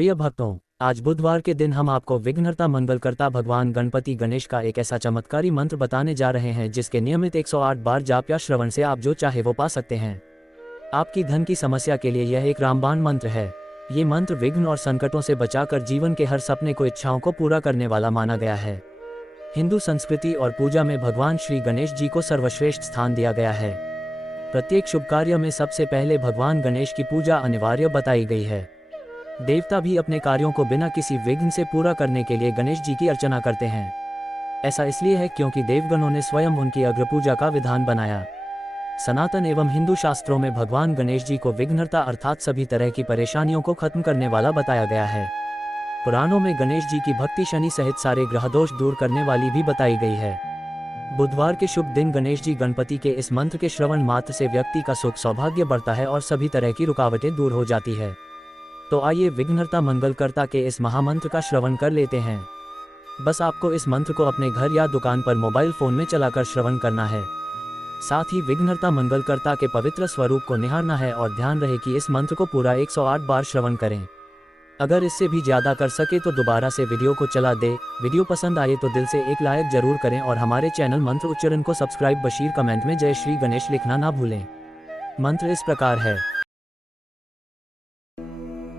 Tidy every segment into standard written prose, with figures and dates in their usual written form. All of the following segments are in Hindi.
प्रिय भक्तों, आज बुधवार के दिन हम आपको विघ्नहर्ता मंगलकर्ता भगवान गणपति गणेश का एक ऐसा चमत्कारी मंत्र बताने जा रहे हैं जिसके नियमित 108 बार जाप या श्रवण से आप जो चाहे वो पा सकते हैं। आपकी धन की समस्या के लिए यह एक रामबाण मंत्र है। ये मंत्र विघ्न और संकटों से बचाकर जीवन के हर सपने को इच्छाओं को पूरा करने वाला माना गया है। हिंदू संस्कृति और पूजा में भगवान श्री गणेश जी को सर्वश्रेष्ठ स्थान दिया गया है। प्रत्येक शुभ कार्य में सबसे पहले भगवान गणेश की पूजा अनिवार्य बताई गई है। देवता भी अपने कार्यों को बिना किसी विघ्न से पूरा करने के लिए गणेश जी की अर्चना करते हैं। ऐसा इसलिए है क्योंकि देवगणों ने स्वयं उनकी अग्रपूजा का विधान बनाया। सनातन एवं हिंदू शास्त्रों में भगवान गणेश जी को विघ्नहर्ता अर्थात सभी तरह की परेशानियों को खत्म करने वाला बताया गया है। पुराणों में गणेश जी की भक्ति शनि सहित सारे ग्रह दोष दूर करने वाली भी बताई गई है। बुधवार के शुभ दिन गणेश जी गणपति के इस मंत्र के श्रवण मात्र से व्यक्ति का सुख सौभाग्य बढ़ता है और सभी तरह की रुकावटें दूर हो जाती है। तो आइए विघ्नहर्ता मंगलकर्ता के इस महामंत्र का श्रवण कर लेते हैं। बस आपको इस मंत्र को अपने घर या दुकान पर मोबाइल फोन में चलाकर श्रवण करना है। साथ ही विघ्नहर्ता मंगलकर्ता के पवित्र स्वरूप को निहारना है और ध्यान रहे कि इस मंत्र को पूरा 108 बार श्रवण करें। अगर इससे भी ज्यादा कर सके तो दोबारा से वीडियो को चला दे। वीडियो पसंद आए तो दिल से एक लाइक जरूर करें और हमारे चैनल मंत्र उच्चारण को सब्सक्राइब बशीर कमेंट में जय श्री गणेश लिखना ना भूलें। मंत्र इस प्रकार है।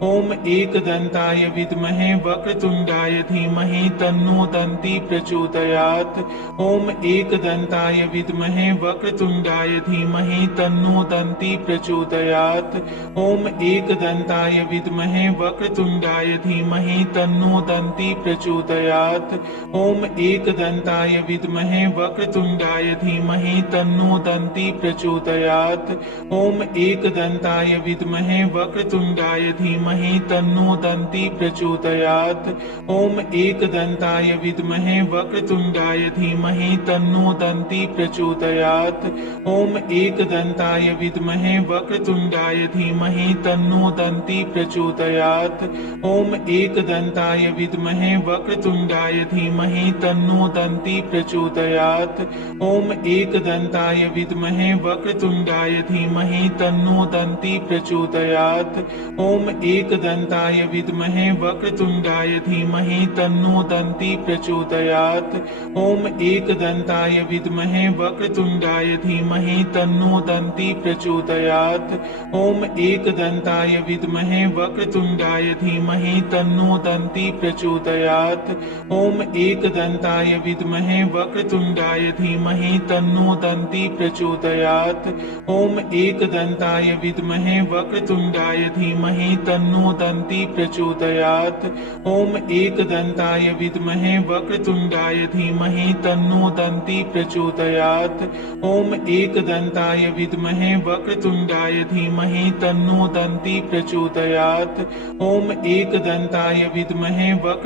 ओम एकदंताय विद्महे वक्रतुंडाय धीमहि तन्नो दन्ति प्रचोदयात्। ओम एकदंताय विद्महे वक्रतुंडाय धीमहि तन्नो दन्ति प्रचोदयात्। ओम एकदंताय विद्महे वक्रतुंडाय धीमहि तन्नो दन्ति प्रचोदयात्। ओम एकदंताय विद्महे वक्रतुंडाय धीमहि तन्नो दन्ति प्रचोदयात्। ओम एकदंताय विद्महे वक्रतुंडाय धीमहि तन्नो दन्ति प्रचोदयात्। ओम एकदंताय विद्महे वक्रतुंडाय धीमहि तन्नो दन्ति प्रचोदयात्। ओम एकदंताय विद्महे वक्रतुंडाय धीमहि तन्नो दन्ति प्रचोदयात्। ओम एकदंताय विद्महे वक्रतुंडाय धीमहि तन्नो दन्ति प्रचोदयात्। ओम एकदंताय विद्महे वक्रतुंडाय धीमहि तन्नो दन्ति प्रचोदयात्। ओम एकदंताय विद्महे वक्रतुंडाय धीमहि तन्नो दन्ति प्रचोदयात्। ओम एकदंताय विद्महे वक्रतुंडाय धीमहि तन्नो दन्ति प्रचोदयात्। ओम एकदंताय विद्महे वक्रतुंडाय धीमहि तन्नो दन्ति प्रचोदयात्। ओम एकदंताय विद्महे वक्रतुंडाय धीमहि तन्नो दन्ति प्रचोदयात्। ओम एकदंताय विद्महे वक्रतुंडाय धीमहि तन्नो दन्ति प्रचोदयात्। ओम एकदंताय विद्महे वक्रतुंडाय धीमहि तन्नो दन्ति प्रचोदयात्। ओम एकदंताय विद्महे वक्रतुंडाय धीमहि तन्नो दन्ति प्रचोदयात्। ओम एकदंताय विद्महे वक्रतुंडाय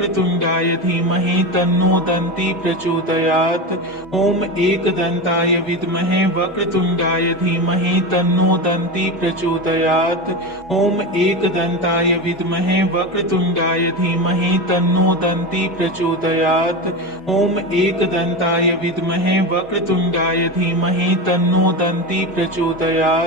धीमहि तन्नो दन्ति प्रचोदयात्। ओम एकदंताय विद्महे वक्रतुंडाय धीमहि तन्नो दन्ति प्रचोदयात्। ओम एकदंताय विद्महे वक्रतुंडाय धीमहि तन्नो दन्ति प्रचोदयात्। ओम एकदंताय विद्महे वक्रतुंडाय धीमहि तन्नो दन्ति प्रचोदयात्।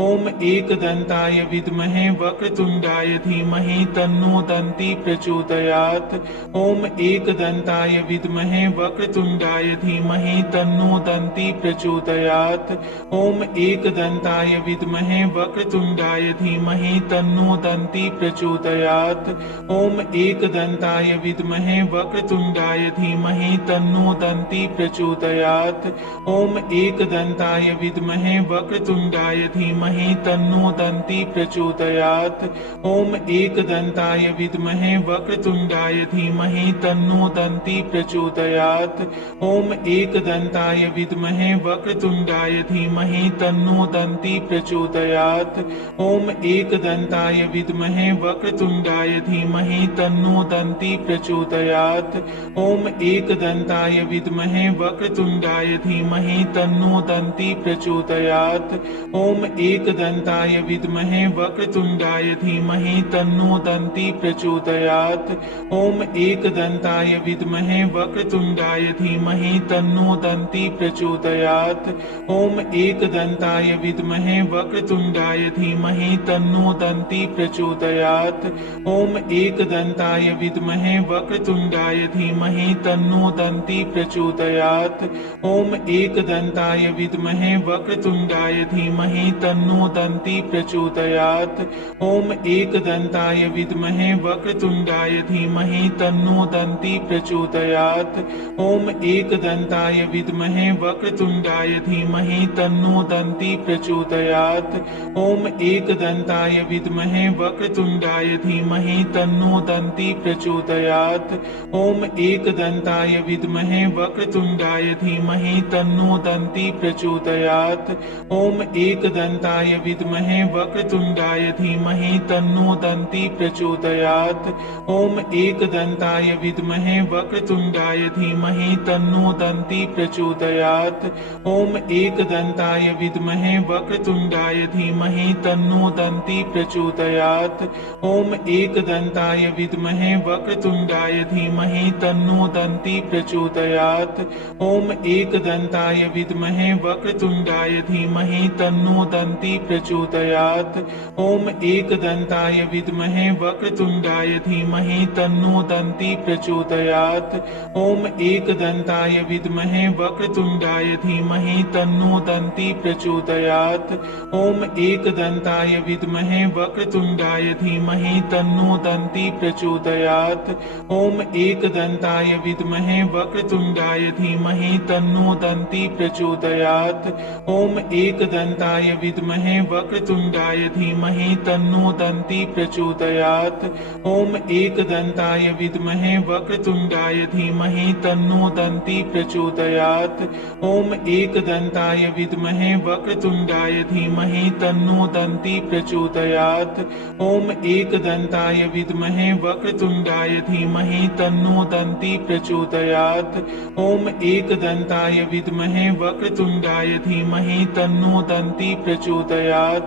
ओम एकदंताय विद्महे वक्रतुंडाय धीमहि तन्नो दन्ति प्रचोदयात्। ओम एकदंताय विद्महे वक्रतुंडाय धीमहि तन्नो दन्ति प्रचोदयात्। ओम एकदंताय विद्महे वक्रतुंडाय धीमहि तन्नो दन्ति प्रचोदयात्। ओम एकदंताय विद्महे वक्रतुंडाय धीमहि तन्नो दन्ति प्रचोदयात्। ओम एकदंताय विद्महे वक्रतुंडाय धीमहि तन्नो दन्ति प्रचोदयात्। ओम एकदंताय विद्महे वक्रतुंडाय धीमहि तन्नो दन्ति प्रचोदयात्। ओम एकदंताय विद्महे वक्रतुंडाय धीमहि तन्नो दन्ति प्रचोदयात्। ओम एकदंताय विद्महे वक्रतुंडाय धीमहि तन्नो दन्ति प्रचोदयात्। ओम एकदंताय विद्महे वक्रतुंडाय धीमहि तन्नो दन्ति प्रचोदयात्। ओम एकदंताय विद्महे वक्रतुंडाय धीमहि तन्नो दन्ति प्रचोदयात्। ओम एकदंताय विद्महे वक्रतुंडाय धीमहि तन्नो दन्ति प्रचोदयात्। ओम एकदंताय विद्महे वक्रतुंडाय धीमहि तन्नो दन्ति प्रचोदयात्। प्रचोदयात्। ॐ एकदन्ताय विद्महे वक्रतुण्डाय धीमहि तन्नो दन्ती प्रचोदयात्। ॐ एकदन्ताय विद्महे वक्रतुण्डाय धीमहि तन्नो दन्ती प्रचोदयात्। ॐ एकदन्ताय विद्महे वक्रतुण्डाय धीमहि तन्नो दन्ती प्रचोदयात्। ॐ एकदन्ताय विद्महे वक्रतुण्डाय धीमहि तन्नो दन्ती प्रचोदयात्। ॐ एकदन्ताय विद्महे वक्रतुण्डाय धीमहि तन्नो दन्ती प्रचोदयात्। ॐ एकदन्ताय विद्महे वक्रतुण्डाय धीमहि तन्नो दन्ती प्रचोदयात्। ॐ एकदन्ताय विद्महे वक्रतुण्डाय धीमहि तन्नो दन्ती प्रचोदयात्। ॐ एकदन्ताय विद्महे वक्रतुण्डाय धीमहि तन्नो दन्ती प्रचोदयात्। ॐ एकदन्ताय विद्महे वक्रतुण्डाय धीमहि तन्नो दन्ती प्रचोदयात्। ॐ एकदन्ताय विद्महे वक्रतुण्डाय धीमहि तन्नो दन्ती प्रचोदयात्। ॐ एकदन्ताय विद्महे वक्रतुण्डाय धीमहि तन्नो दन्ती प्रचोदयात्। ॐ एकदन्ताय विद्महे वक्रतुण्डाय धीमहि तन्नो दन्ती प्रचोदयात्। ॐ एकदन्ताय विद्महे वक्रतुण्डाय धीमहि तन्नो दन्ती प्रचोदयात्। ॐ एकदन्ताय विद्महे वक्रतुण्डाय धीमहि तन्नो दन्ती प्रचोदयात्। ॐ एकदन्ताय विद्महे वक्रतुण्डाय धीमहि तन्नो दन्ती प्रचोदयात्। ॐ एकदन्ताय विद्महे वक्रतुण्डाय धीमहि तन्नो दन्ती प्रचोदयात्। ॐ एकदन्ताय विद्महे वक्रतुण्डाय धीमहि तन्नो दन्ती प्रचोदयात्। ॐ एकदन्ताय विद्महे वक्रतुण्डाय धीमहि तन्नो दन्ती प्रचोदयात्। ॐ एकदन्ताय विद्महे वक्रतुण्डाय धीमहि तन्नो दन्ती प्रचोदयात्। ॐ एकदन्ताय विद्महे वक्रतुण्डाय धीमहि तन्नो दन्ती प्रचोदयात्।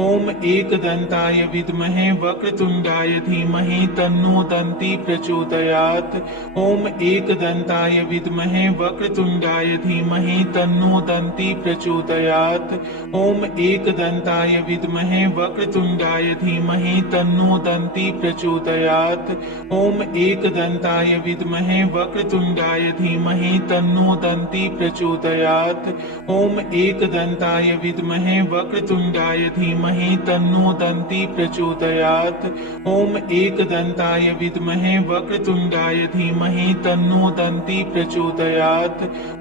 ॐ एकदन्ताय विद्महे वक्रतुण्डाय धीमहि तन्नो दन्ती प्रचोदयात्। ॐ एकदन्ताय विद्महे वक्रतुण्डाय धीमहि तन्नो दन्ती प्रचोदयात्। ॐ एकदन्ताय विद्महे वक्रतुण्डाय धीमहि तन्नो दन्ती प्रचोदयात्। ॐ एकदन्ताय विद्महे वक्रतुण्डाय धीमहि तन्नो दन्ती प्रचोदयात्। ॐ एकदन्ताय विद्महे वक्रतुण्डाय धीमहि तन्नो दन्ती प्रचोदयात्। ॐ एकदन्ताय विद्महे वक्रतुण्डाय धीमहि तन्नो दन्ती प्रचोदयात्।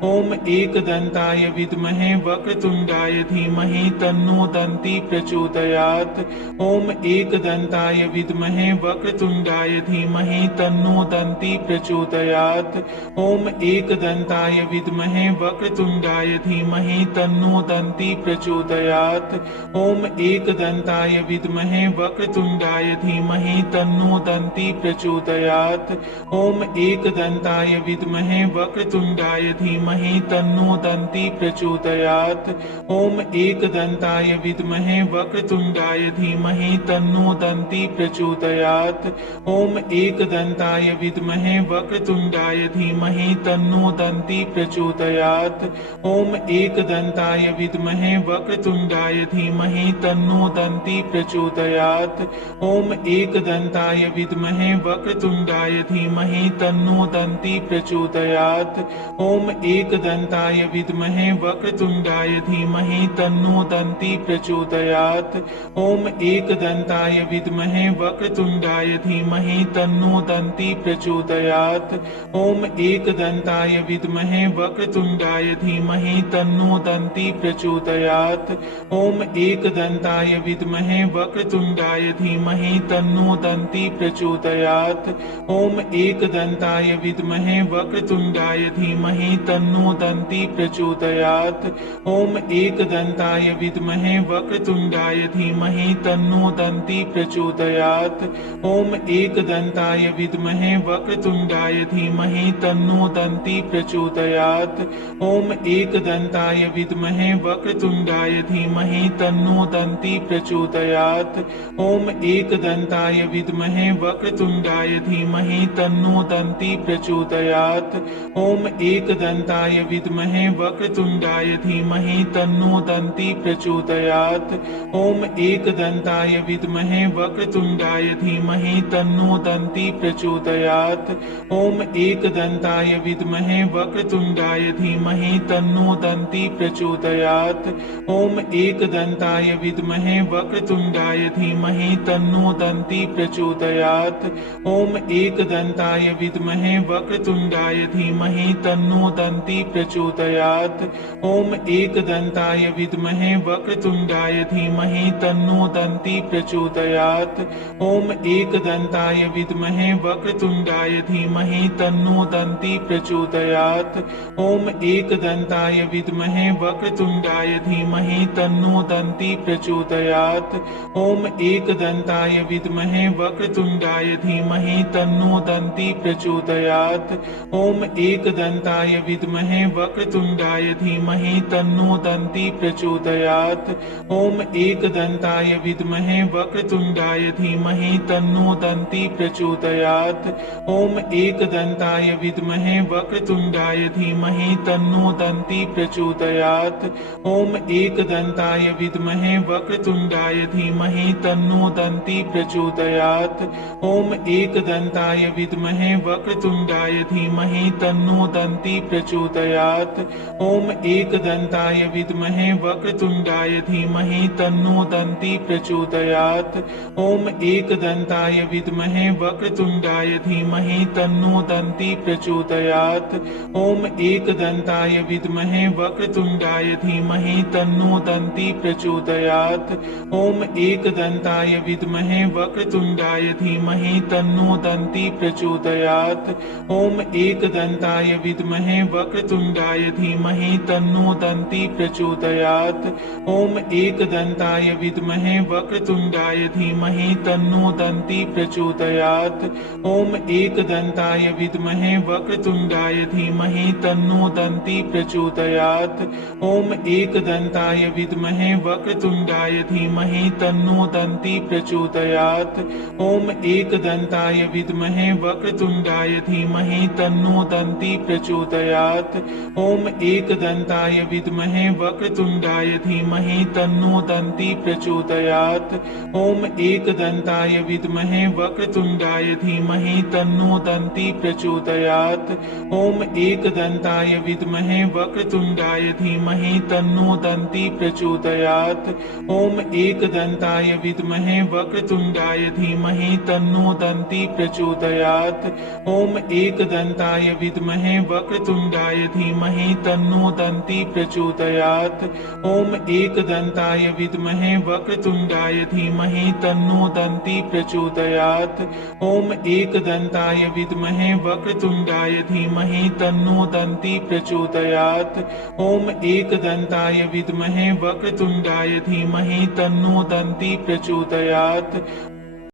ॐ एकदन्ताय विद्महे वक्रतुण्डाय धीमहि तन्नो दन्ती प्रचोदयात्। ॐ एकदन्ताय विद्महे वक्रतुण्डाय धीमहि तन्नो दन्ती प्रचोदयात्। ॐ एकदन्ताय विद्महे वक्रतुण्डाय धीमहि तन्नो दन्ती प्रचोदयात्। ॐ एकदन्ताय विद्महे वक्रतुण्डाय धीमहि तन्नो दन्ती प्रचोदयात्। ॐ एकदन्ताय विद्महे वक्रतुण्डाय धीमहि तन्नो दन्ती प्रचोदयात्। ॐ एकदन्ताय विद्महे वक्रतुण्डाय धीमहि तन्नो दन्ती प्रचोदयात्। ॐ एकदन्ताय विद्महे वक्रतुण्डाय धीमहि तन्नो दन्ती प्रचोदयात्। ॐ एकदन्ताय विद्महे वक्रतुण्डाय धीमहि तन्नो दन्ती प्रचोदयात्। ॐ एकदन्ताय विद्महे वक्रतुण्डाय धीमहि तन्नो दन्ती प्रचोदयात्। ॐ एकदन्ताय विद्महे वक्रतुण्डाय धीमहि तन्नो दन्ती प्रचोदयात्। ॐ एकदन्ताय विद्महे वक्रतुण्डाय धीमहि तन्नो दन्ती प्रचोदयात्। ॐ एकदन्ताय विद्महे वक्रतुण्डाय धीमहि तन्नो दन्ती प्रचोदयात्। ॐ एकदन्ताय विद्महे वक्रतुण्डाय धीमहि तन्नो दन्ती प्रचोदयात्। ॐ एकदन्ताय विद्महे वक्रतुण्डाय धीमहि तन्नो दन्ती प्रचोदयात्। ॐ एकदन्ताय विद्महे वक्रतुण्डाय धीमहि तन्नो दन्ती प्रचोदयात्। ॐ एकदन्ताय विद्महे वक्रतुण्डाय धीमहि तन्नो दन्ती प्रचोदयात्। ॐ एकदन्ताय विद्महे वक्रतुण्डाय धीमहि तन्नो दन्ती प्रचोदयात्। ॐ एकदन्ताय विद्महे वक्रतुण्डाय धीमहि तन्नो दन्ती प्रचोदयात्। ॐ एकदन्ताय विद्महे वक्रतुण्डाय धीमहि तन्नो दन्ती प्रचोदयात्। ॐ एकदन्ताय विद्महे विद्महे वक्रतुंडाय धीमहि तन्नो दन्ती प्रचोदयात्। ओम एकदन्ताय विद्महे वक्रतुंडाय धीमहि तन्नो दन्ती प्रचोदयात्। ओम एकदन्ताय विद्महे वक्रतुंडाय धीमहि तन्नो दन्ती प्रचोदयात्। ओम एकदन्ताय विद्महे वक्रतुंडाय धीमहि तन्नो दन्ती प्रचोदयात्। ओम एकदन्ताय विद्महे वक्रतुंडाय धीमहि तन्नो दन्ती प्रचोदयात्। ओम एकदन्ताय विद्महे वक्रतुंडाय धीमहि तन्नो दन्ती प्रचोदयात्। ओम एकदन्ताय विद्महे वक्रतुंडाय धीमहि तन्नो दन्ती प्रचोदयात्। ओम एकदन्ताय विद्महे वक्रतुंडाय धीमहि तन्नो दन्ती प्रचोदयात्। ओम एकदन्ताय विद्महे वक्रतुंडाय धीमहि तन्नो दन्ती प्रचोदयात्। ओम एकदन्ताय विद्महे वक्रतुंडाय धीमहि तन्नो दन्ती प्रचोदयात्। ओम एकदन्ताय विद्महे वक्रतुंडाय धीमहि तन्नो दन्ती प्रचोदयात्। ओम एकदन्ताय विद्महे वक्रतुंडाय धीमहि तन्नो दन्ती प्रचोदयात्। ओम एकदन्ताय विद्महे वक्रतुंडाय धीमहि तन्नो दन्ती प्रचोदयात्। ओम एकदन्ताय विद्महे वक्रतुंडाय धीमहि तन्नो दन्ती प्रचोदयात्। ओम एकदन्ताय विद्महे वक्रतुंडाय धीमहि तन्नो दन्ती प्रचोदयात्। ओम एकदन्ताय विद्महे वक्रतुंडाय धीमहि तन्नो दन्ती प्रचोदयात्। ओम एकदन्ताय विद्महे वक्रतुंडाय धीमहि तन्नो दन्ती प्रचोदयात्। ओम एकदन्ताय विद्महे वक्रतुंडाय धीमहि तन्नो दन्ती प्रचोदयात्। ओम एकदन्ताय विद्महे वक्रतुंडाय धीमहि तन्नो दन्ती प्रचोदयात्। ओम एकदन्ताय विद्महे वक्रतुंडाय धीमहि तन्नो दन्ती प्रचोदयात्। ओम एकदन्ताय विद्महे वक्रतुंडाय धीमहि तन्नो दन्ती प्रचोदयात्। ओम एकदन्ताय विद्महे वक्रतुंडाय धीमहि तन्नो दन्ती प्रचोदयात्। ओम एकदन्ताय विद्महे वक्रतुंडाय धीमहि तन्नो दन्ती प्रचोदयात्। ओम एकदन्ताय विद्महे वक्रतुंडाय धीमहि तन्नो दन्ती प्रचोदयात्। ओम एकदन्ताय विद्महे वक्रतुंडाय धीमहि तन्नो दन्ती प्रचोदयात्। ओम एकदन्ताय विद्महे वक्रतुंडाय धीमहि तन्नो दन्ती प्रचोदयात्। ओम एकदन्ताय विद्महे वक्रतुंडाय धीमहि तन्नो दन्ती प्रचोदयात्। ओम एकदन्ताय विद्महे वक्रतुंडाय धीमहि तन्नो दन्ती प्रचोदयात्। ओम एकदन्ताय विद्महे वक्रतुंडाय धीमहि तन्नो दन्ती प्रचोदयात्। ओम एकदन्ताय विद्महे वक्रतुंडाय धीमहि तन्नो दन्ती प्रचोदयात्।